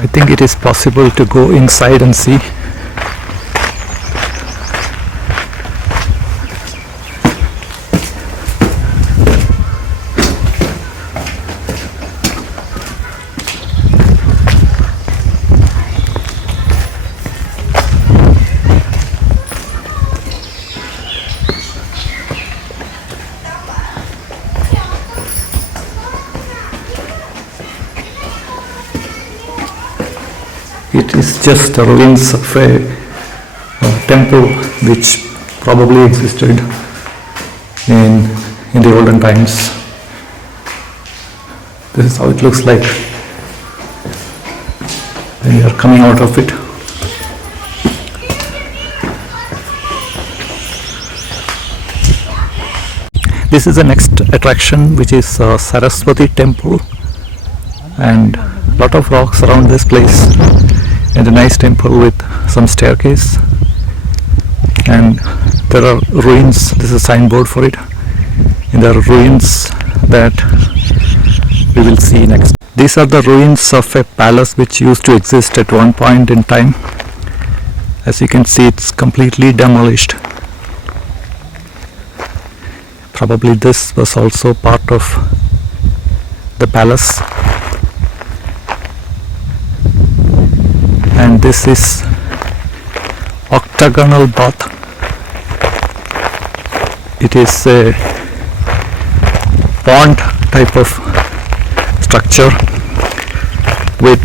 I think it is possible to go inside and see. It is just the ruins of a temple which probably existed in the olden times. This is how it looks like when you are coming out of it. This is the next attraction, which is Saraswati Temple, and a lot of rocks around this place, and a nice temple with some staircase, and there are ruins. This is a signboard for it, and there are ruins that we will see next. These are the ruins of a palace which used to exist at one point in time. As you can see, it's completely demolished. Probably this was also part of the palace. And this is octagonal bath. It is a pond type of structure with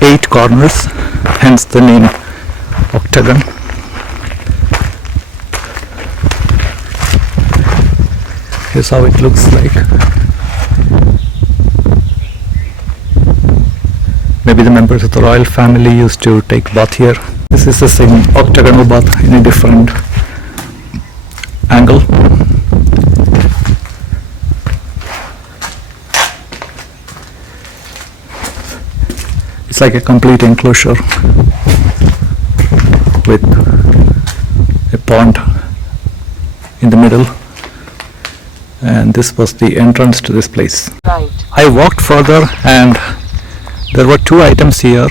8 corners, hence the name octagon. Here's how it looks like. Maybe the members of the royal family used to take bath here. This is the same octagonal bath in a different angle. It's like a complete enclosure with a pond in the middle. And this was the entrance to this place. Right. I walked further and there were 2 items here,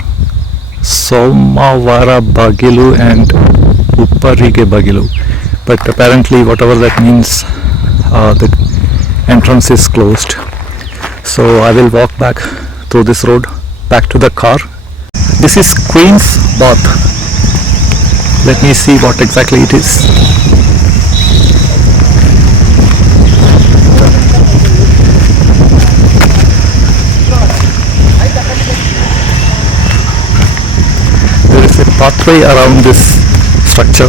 Somavara Bagilu and Upparige Bagilu. But apparently whatever that means, the entrance is closed. So I will walk back through this road, back to the car. This is Queen's Bath. Let me see what exactly it is. Pathway around this structure.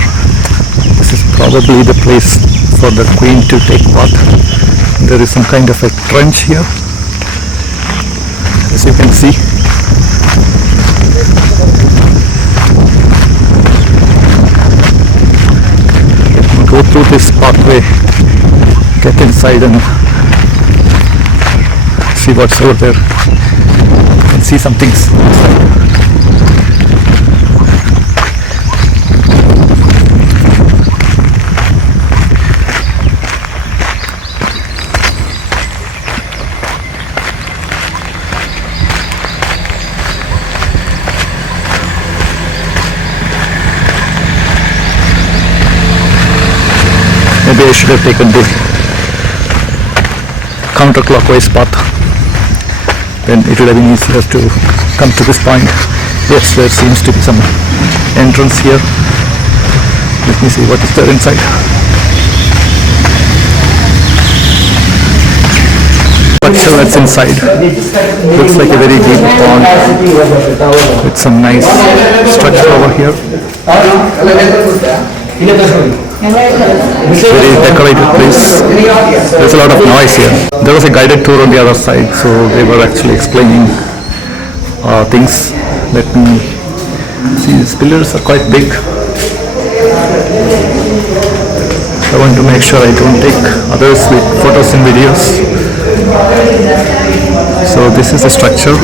This is probably the place for the queen to take bath. There is some kind of a trench here, as you can see. Go through this pathway, get inside and see what's over there. You can see some things inside. Maybe I should have taken the counterclockwise path. Then it would have been easier to come to this point. Yes, there seems to be some entrance here. Let me see what is there inside. Structure that's inside looks like a very deep pond with some nice structure over here. Very decorated place. There's a lot of noise here. There was a guided tour on the other side, so they were actually explaining things. Let me see, these pillars are quite big. I want to make sure I don't take others with photos and videos. So this is the structure,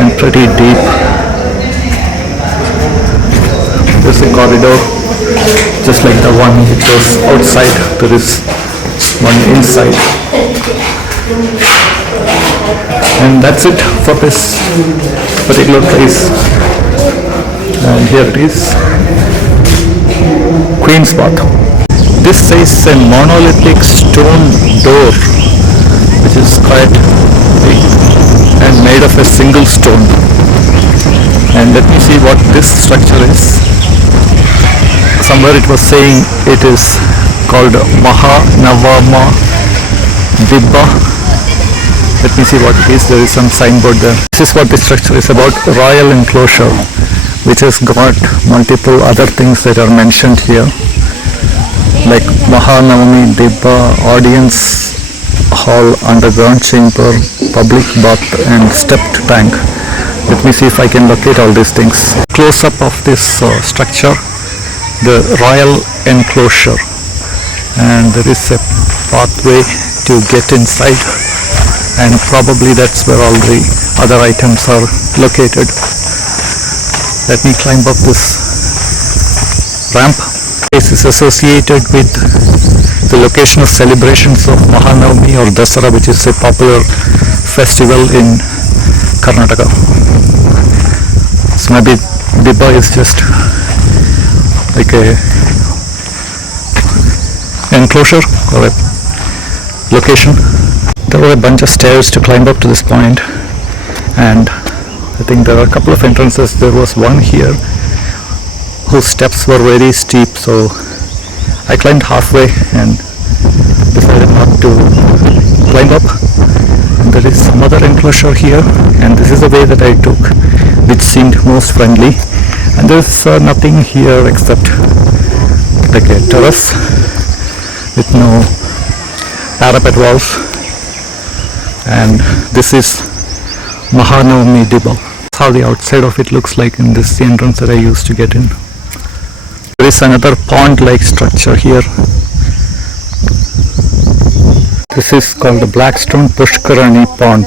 and pretty deep. There's a corridor, just like the one which was outside. There is one inside. And that's it for this particular place. And here it is, Queen's Bath. This says a monolithic stone door, which is quite big and made of a single stone. And let me see what this structure is. Somewhere it was saying it is called Mahanavama Dibba. Let me see what it is. There is some signboard there. This is what the structure is about. Royal enclosure, which has got multiple other things that are mentioned here, like Mahanavami Dibba, audience hall, underground chamber, public bath and stepped tank. Let me see if I can locate all these things. Close up of this structure, the royal enclosure, and there is a pathway to get inside, and probably that's where all the other items are located. Let me climb up this ramp. This is associated with the location of celebrations of Mahanavami or Dasara, which is a popular festival in Karnataka. So maybe Dibba is just like a enclosure or a location. There were a bunch of stairs to climb up to this point, and I think there are a couple of entrances. There was one here whose steps were very steep, so I climbed halfway and decided not to climb up. And there is some other enclosure here, and this is the way that I took, which seemed most friendly. And there's nothing here except like a terrace with no parapet walls. And this is Mahanavami Dibba. That's how the outside of it looks like in this entrance that I used to get in. There is another pond-like structure here. This is called the Blackstone Pushkarani Pond.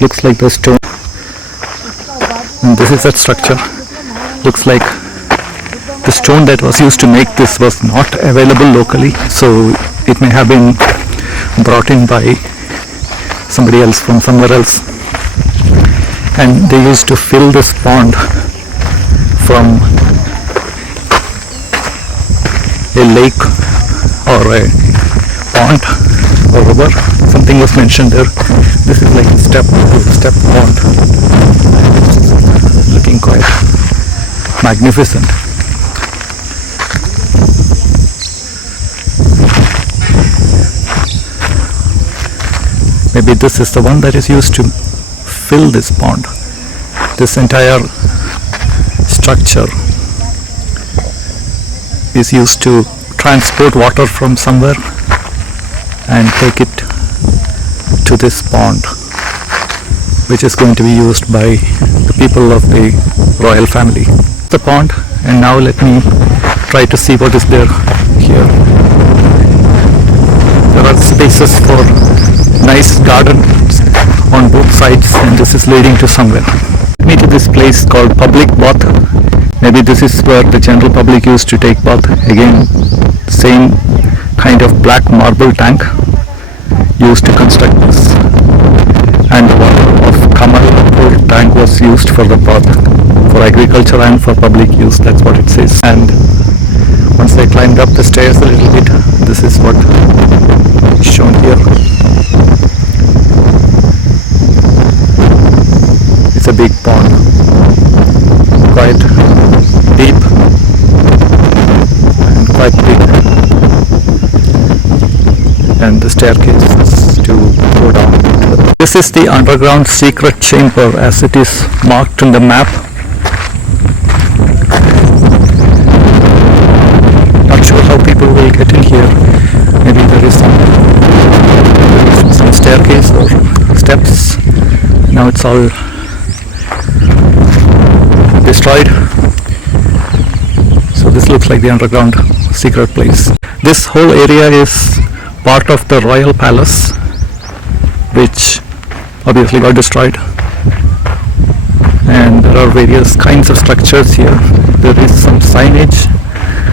Looks like the stone. And this is that structure. Looks like the stone that was used to make this was not available locally, so it may have been brought in by somebody else from somewhere else. And they used to fill this pond from a lake or a pond or river. Something was mentioned there. This is like a step pond. It's looking quite magnificent. Maybe this is the one that is used to fill this pond. This entire structure is used to transport water from somewhere and take it to this pond, which is going to be used by the people of the royal family. The pond, and now let me try to see what is there here. There are spaces for nice gardens on both sides, and this is leading to somewhere. Me to this place called Public Bath. Maybe this is where the general public used to take bath. Again, same kind of black marble tank used to construct this, and the water of Kamalapur tank was used for the bath, for agriculture and for public use. That's what it says. And once I climbed up the stairs a little bit, this is what is shown here. It's a big pond, quite deep and quite big, and the staircase to go down. This is the underground secret chamber as it is marked on the map. Not sure how people will get in here. Maybe there is some staircase or steps. Now it's all destroyed. So this looks like the underground secret place. This whole area is part of the royal palace, which obviously got destroyed. And there are various kinds of structures here. There is some signage,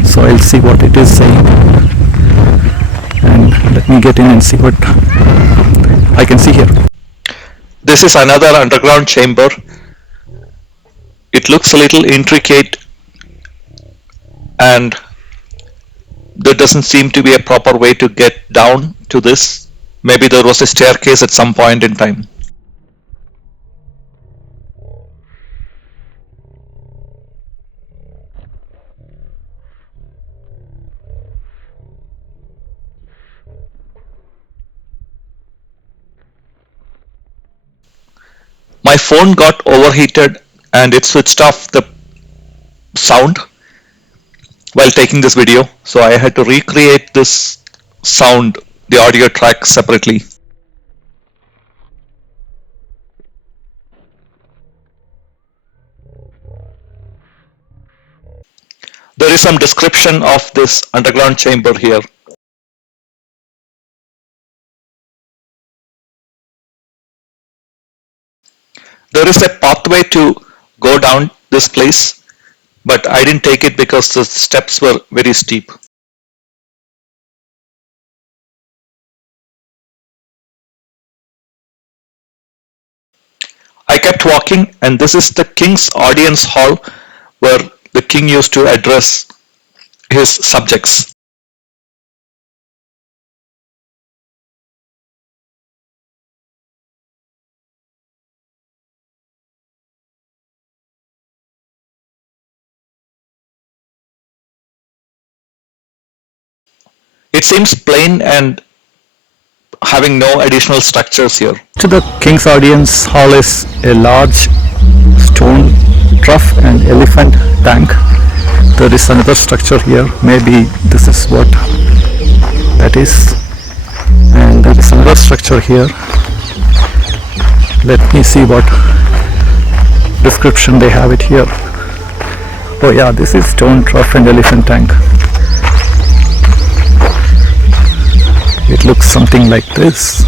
so I'll see what it is saying. And let me get in and see what I can see here. This is another underground chamber. It looks a little intricate and there doesn't seem to be a proper way to get down to this. Maybe there was a staircase at some point in time. My phone got overheated and it switched off the sound while taking this video, so I had to recreate this sound, the audio track, separately. There is some description of this underground chamber here. There is a pathway to go down this place, but I didn't take it because the steps were very steep. I kept walking, and this is the king's audience hall where the king used to address his subjects. It seems plain and having no additional structures here. To the king's audience hall is a large stone trough and elephant tank. There is another structure here. Maybe this is what that is. And there is another structure here. Let me see what description they have it here. Oh yeah, this is stone trough and elephant tank. It looks something like this.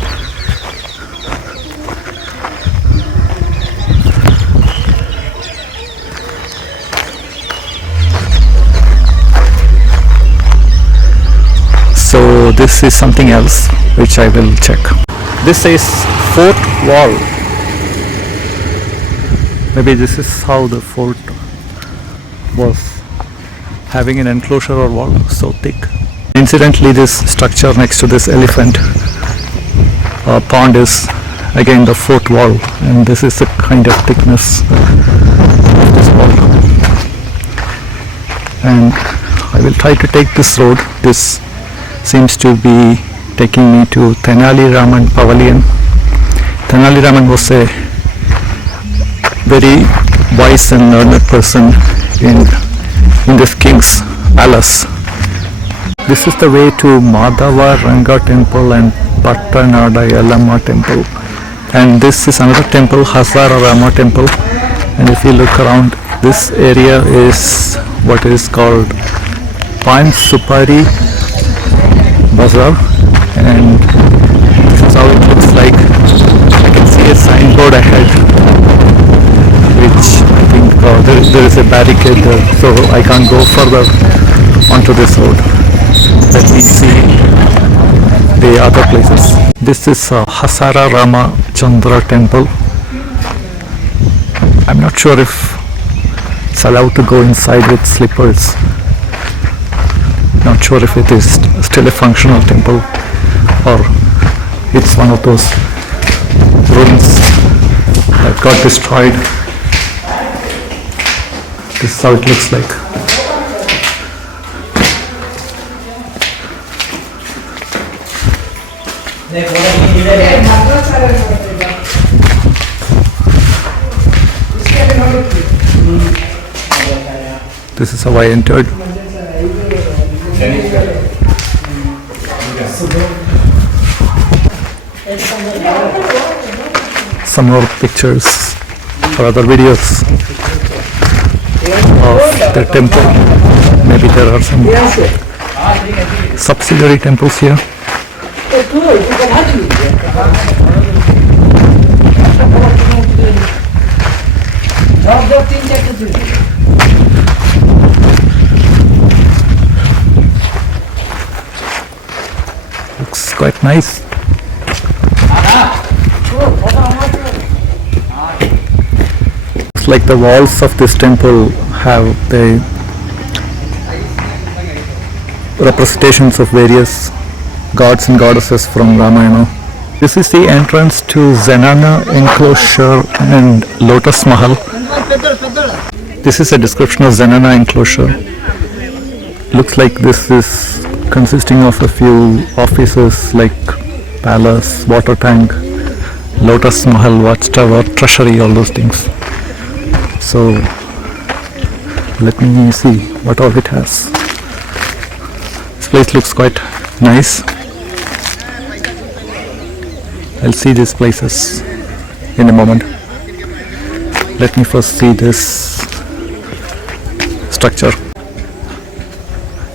So this is something else which I will check. This is fort wall. Maybe this is how the fort was, having an enclosure or wall so thick. Incidentally, this structure next to this elephant pond is again the fort wall, and this is the kind of thickness of this wall. And I will try to take this road. This seems to be taking me to Tenali Raman Pavilion. Tenali Raman was a very wise and learned person in this king's palace. This is the way to Madhava Ranga temple and Pattanada Yellamma temple. And this is another temple, Hazara Rama temple. And if you look around, this area is what is called Pan Supari Bazaar. And this is how it looks like. I can see a signboard ahead, which I think there is a barricade there, so I can't go further onto this road. Let me see the other places. This is Hazara Rama Chandra temple. I'm not sure if it's allowed to go inside with slippers. Not sure if it is still a functional temple or it's one of those ruins that got destroyed. This is how it looks like. This is how I entered. Some more pictures for other videos of the temple. Maybe there are some subsidiary temples here. Looks quite nice. like the walls of this temple have the representations of various gods and goddesses from Ramayana. This is the entrance to Zenana enclosure and Lotus Mahal. This is a description of Zenana enclosure. Looks like this is consisting of a few offices like palace, water tank, Lotus Mahal, watchtower, treasury, all those things. So let me see what all it has. This place looks quite nice. I'll see these places in a moment. Let me first see this structure.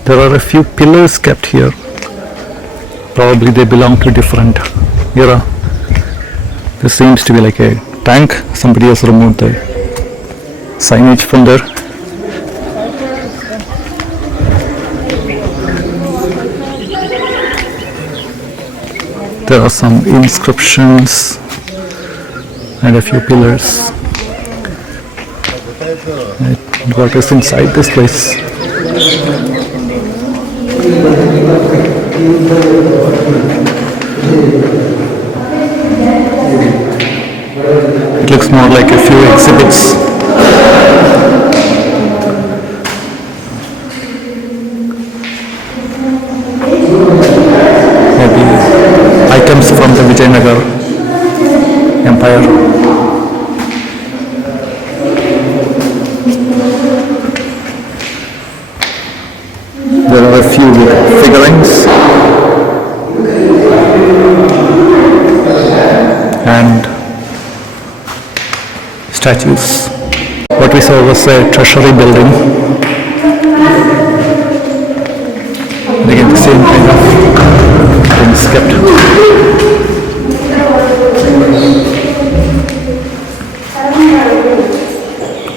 There are a few pillars kept here. Probably they belong to different era. This seems to be like a tank. Somebody has removed the signage from there. There are some inscriptions and a few pillars. And what is inside this place? It looks more like a few exhibits. Maybe items from the Vijayanagar Empire. There are a few figurines and statues. What we saw was a treasury building. And again, the same kind of things kept.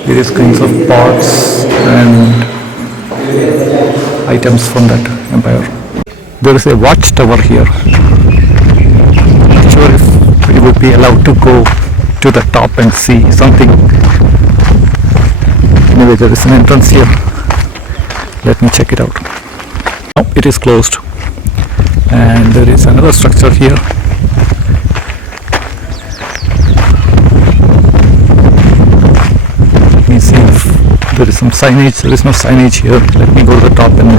Various kinds of pots and items from that empire. There is a watchtower here. Not sure if we would be allowed to go to the top and see something. Anyway, there is an entrance here. Let me check it out. No, it is closed. And there is another structure here. Let me see if there is some signage. There is no signage here. Let me go to the top and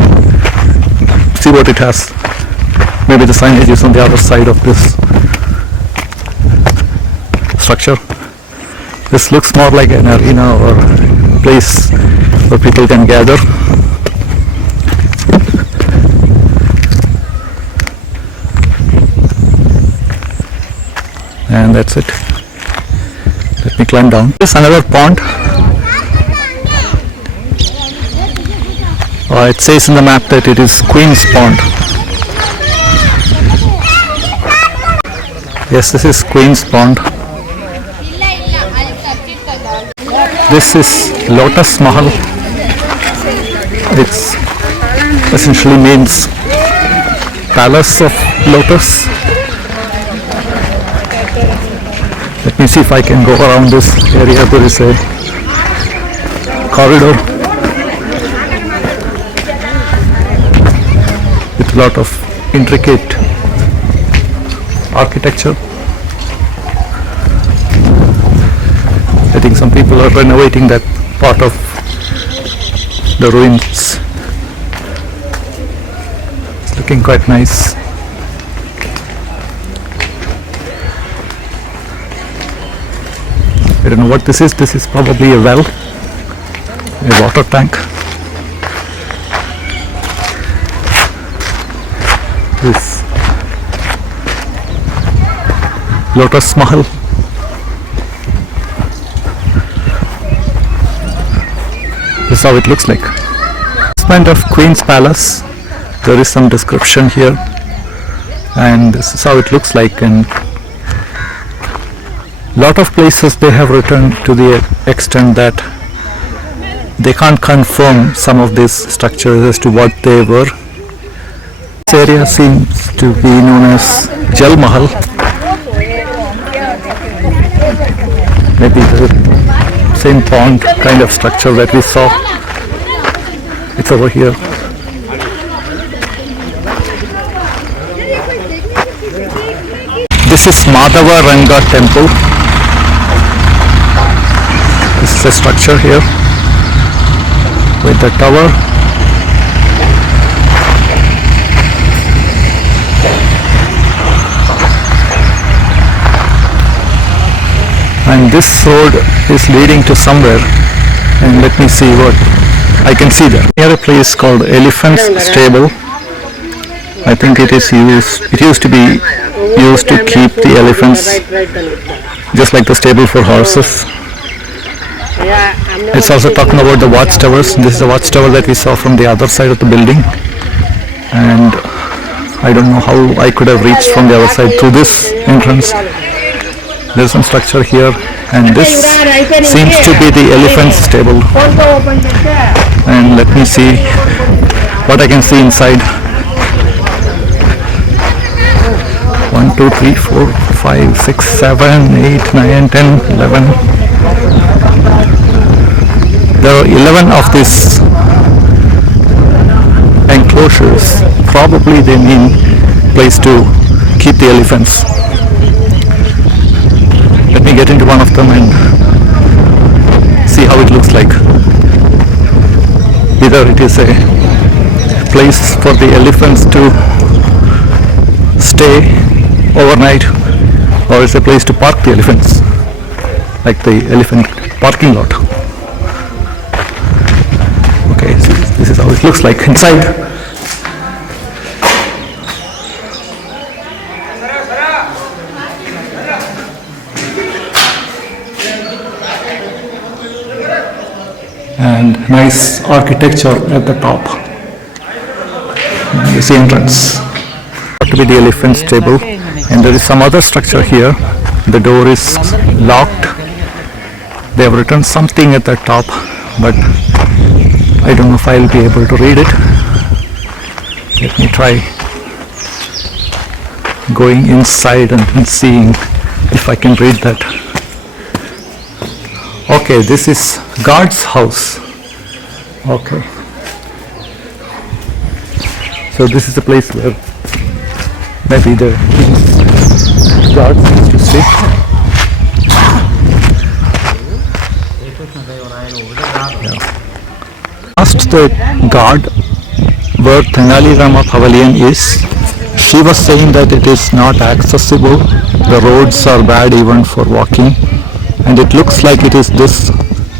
see what it has. Maybe the signage is on the other side of this structure. This looks more like an arena or place where people can gather. And that's it. Let me climb down. There's another pond. It says in the map that it is Queen's Pond. Yes, this is Queen's Pond. This is Lotus Mahal. It essentially means Palace of Lotus. Let me see if I can go around this area. There is a corridor with a lot of intricate architecture. I think some people are renovating that part of the ruins. It's looking quite nice. I don't know what this is. This is probably a well, a water tank. This Lotus Mahal. This is how it looks like. Basement of Queen's Palace. There is some description here, and this is how it looks like. And lot of places they have written to the extent that they can't confirm some of these structures as to what they were. This area seems to be known as Jal Mahal. Maybe the same pond kind of structure that we saw. It's over here. This is Madhava Ranga temple. This is a structure here with the tower. And this road is leading to somewhere, and let me see what I can see there. Near a place called Elephant's Stable. I think it used to be used to keep the elephants, just like the stable for horses. It's also talking about the watchtowers. This is the watchtower that we saw from the other side of the building, and I don't know how I could have reached from the other side through this entrance. There's some structure here, and this seems to be the elephant stable. And let me see what I can see inside. 1, 2, 3, 4, 5, 6, 7, 8, 9, 10, 11. There are 11 of these enclosures. Probably they mean place to keep the elephants. Let me get into one of them and see how it looks like. Either it is a place for the elephants to stay overnight, or it's a place to park the elephants, like the elephant parking lot. Okay, so this is how it looks like inside. And nice architecture at the top. You see entrance. To be the elephant stable, and there is some other structure here. The door is locked. They have written something at the top, but I don't know if I'll be able to read it. Let me try going inside and seeing if I can read that. Okay, this is guard's house. Okay. So this is the place where maybe the guards used to sit. Yeah. Asked the guard where Tenali Rama Pavilion is. She was saying that it is not accessible. The roads are bad even for walking. And it looks like it is this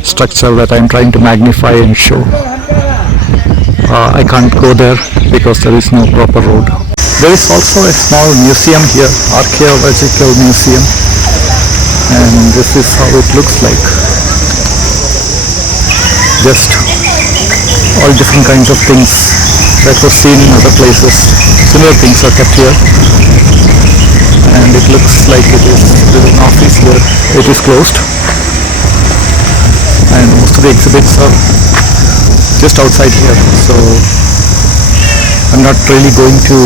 structure that I'm trying to magnify and show. I can't go there because there is no proper road. There is also a small museum here, archaeological museum, and this is how it looks like. Just all different kinds of things that were seen in other places. Similar things are kept here, and it looks like there's an office here. It is closed, and most of the exhibits are just outside here, so I'm not really going to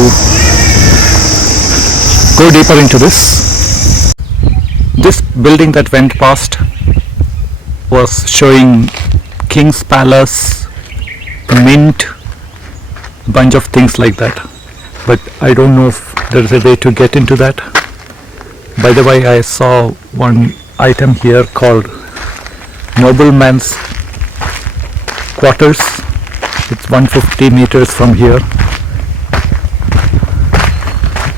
go deeper into this. This building that went past was showing King's Palace, Mint, a bunch of things like that, but I don't know if there is a way to get into that. By the way, I saw one item here called Nobleman's Quarters. It's 150 meters from here.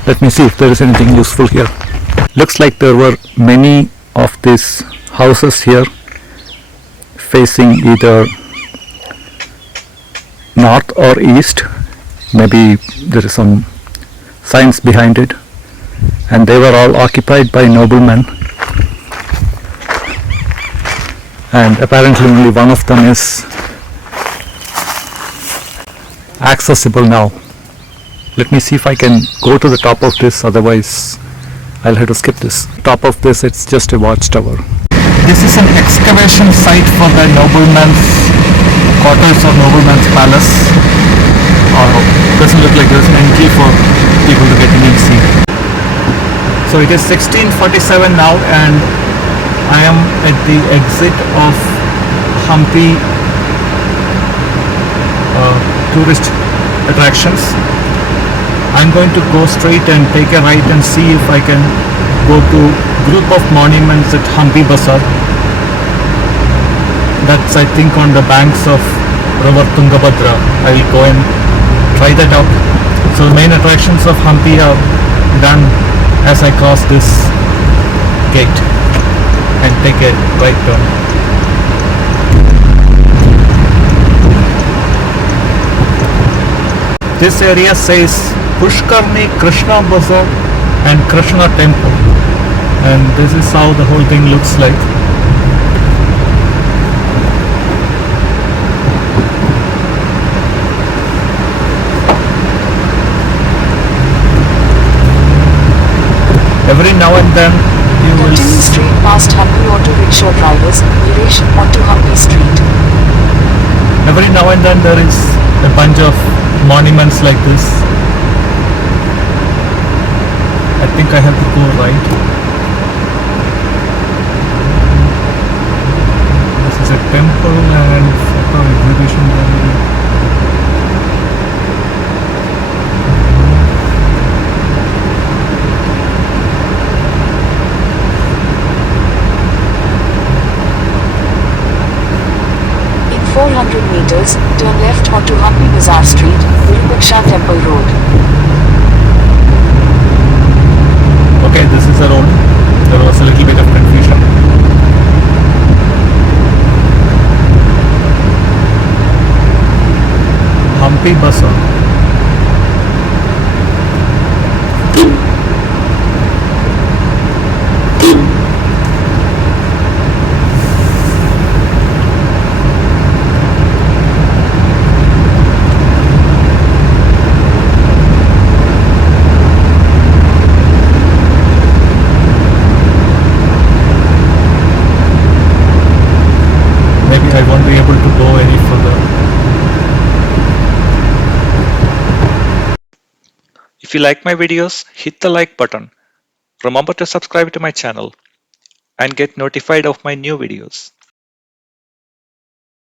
Let me see if there is anything useful here. Looks like there were many of these houses here facing either north or east. Maybe there is some science behind it. And they were all occupied by noblemen. And apparently only one of them is accessible now. Let me see if I can go to the top of this, otherwise I'll have to skip this. Top of this, it's just a watchtower. This is an excavation site for the nobleman's quarters or nobleman's palace. Doesn't look like there's an entry for people to get in and see. So it is 16:47 now, and I am at the exit of Hampi tourist attractions. I'm going to go straight and take a right and see if I can go to group of monuments at Hampi Bazaar. That's, I think, on the banks of river Tungabhadra. I will go and try that out. So the main attractions of Hampi are done as I cross this gate and take a right turn. This area says Pushkarni, Krishna Bazaar and Krishna Temple, and this is how the whole thing looks like. Every now and then you will continue straight past Hampi auto rickshaw drivers, narration onto Hampi Street. Every now and then there is a bunch of monuments like this. I think I have to go right. This is a temple and photo exhibition gallery. In 400 meters, turn left onto Hampi Bazaar Street, Virupaksha Temple Road. Okay, this is the road. There was a little bit of confusion. Hampi Bazaar. I won't be able to go any further. If you like my videos, hit the like button. Remember to subscribe to my channel and get notified of my new videos.